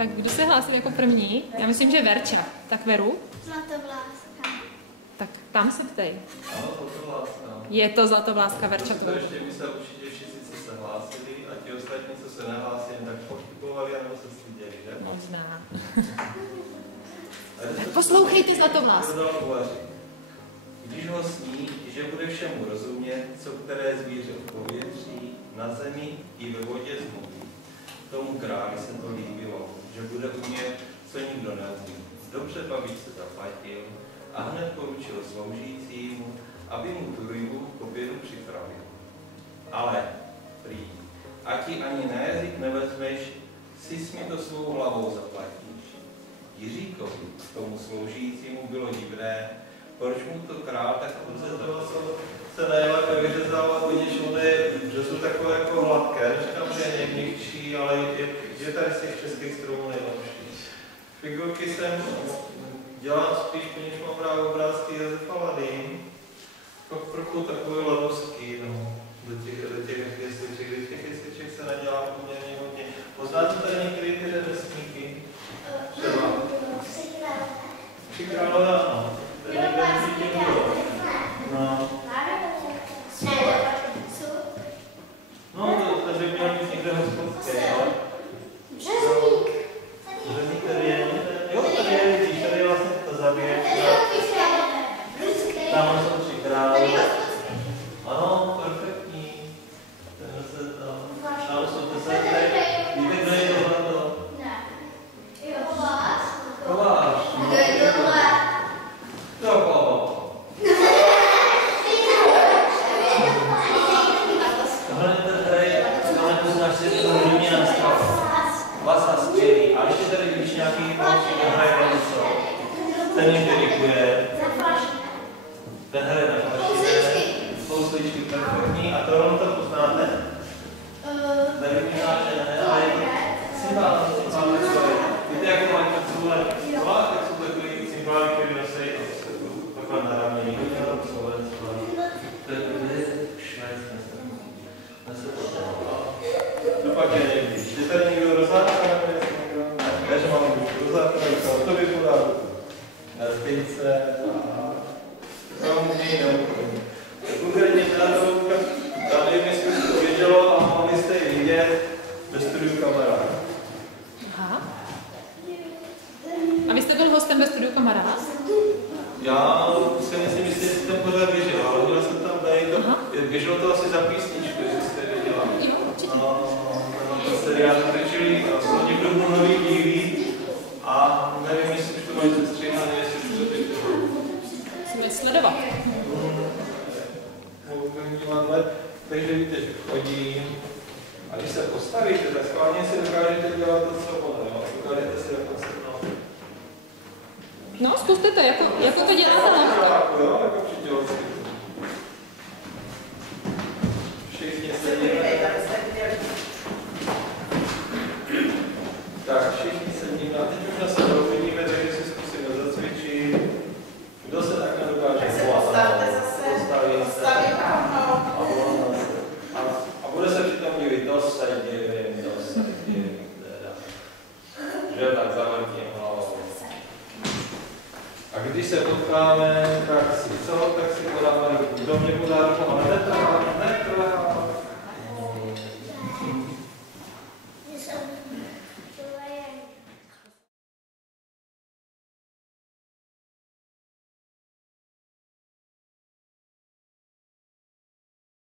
Tak kdo se hlásí jako první? Já myslím, že Verča. Tak Veru? Zlatovláska. Tak tam se ptej. Ano, Zlatovláska. Je to Zlatovláska, Verča. To ještě by se určitě všichni, co se hlásili, a ti ostatní, co se nehlásili, tak pochybovali, anebo se styděli, že? Možná. Tak poslouchejte Zlatovlásku. Když ho sní, že bude všemu rozumět, co které zvíře v povětří, na zemi i ve vodě zmluví. Tomu králi se to líbilo, že bude umět, co nikdo neumí. Dobře bavíc se zaplatil a hned poručil sloužícímu, aby mu tu rybu k obědu připravil. Ale, prý, a ti ani na jazyk nevezmeš, si mi to svou hlavou zaplatíš. Jiříkovi, tomu sloužícímu, bylo divné, proč mu to král tak dobře zaplatil. Se nejlépe vyřezal a hodně šudy, že jsou takové jako hladké, říkám, že je měkčí, ale je tady z těch českých stromů nejlepší. Figurky jsem dělám spíš, když mám právě obrázky Josefa Lady, trochu takový ladovský, no, do těch hvězdiček se nedělá poměrně hodně. Poznáte tady některé ty řemeslníky? Třeba? Tři králové, ano. To je někde mezi tím bylo. No. No, to by měl být někde hospodský, ale... Březník. Březník tady je. Jo, tady je, vidíš, tady je vlastně ta zabíječka. Tam jsou tři králové. Ano, perfektní. Tenhle se tam... Tam jsou to sedle. Víte, kdo je tohle? Ne. Kovář. Kovář. Kdo je tohle? Jo, Vasa skvělý. A ještě tady, když nějaký další hraje na něco, ten jim dedikuje. Ten hraje na flašine. Kousličky perfektní. A tohle to poznáte? Nevím, že ne, ale cymbál takový. Víte, jak to mají takové? Tak jsou takový cymbály, který nosí takhle na ramě. Nikdo tam Slovensko. To je švédské. No pak je někdy. Je tady někdo rozhádaný? Já, že mám rozhádaný, to by bylo na stejce a samozřejmě neumím. Konkrétně tam nevím, jestli to vědělo a mohli jste ji vidět ve studiu Kamarád. Aha. A vy jste byl hostem ve studiu Kamarád? Já si myslím, že jste ten pořád běžel, ale viděl jsem tam tady to, běželo to asi za písničku, jestli jste věděla. Jo, určitě. To seriál natočili a jsou někdo nový díly a nevím, jestli už to mají sestříhané, jestli už to teď musíme sledovat. Takže víte, že chodí a když se postavíte, tak schválně si dokážete dělat to, co ono, dokážete si dokonce No, zkuste to, jako to děláte na to. Jo, jako při těloctví. Všichni sedíme. Tak, všichni sedíme. A teď už na sebe uvidíme, takže si zkusíme zacvičit. Kdo se tak nedokáže? Postavte zase. Postaví se. A bude se přitom divit, dosadím. Že tak zavrtím hlavou. A když se potkáme, tak si podáme ruku. Kdo mě podá ruku, ale netrvá.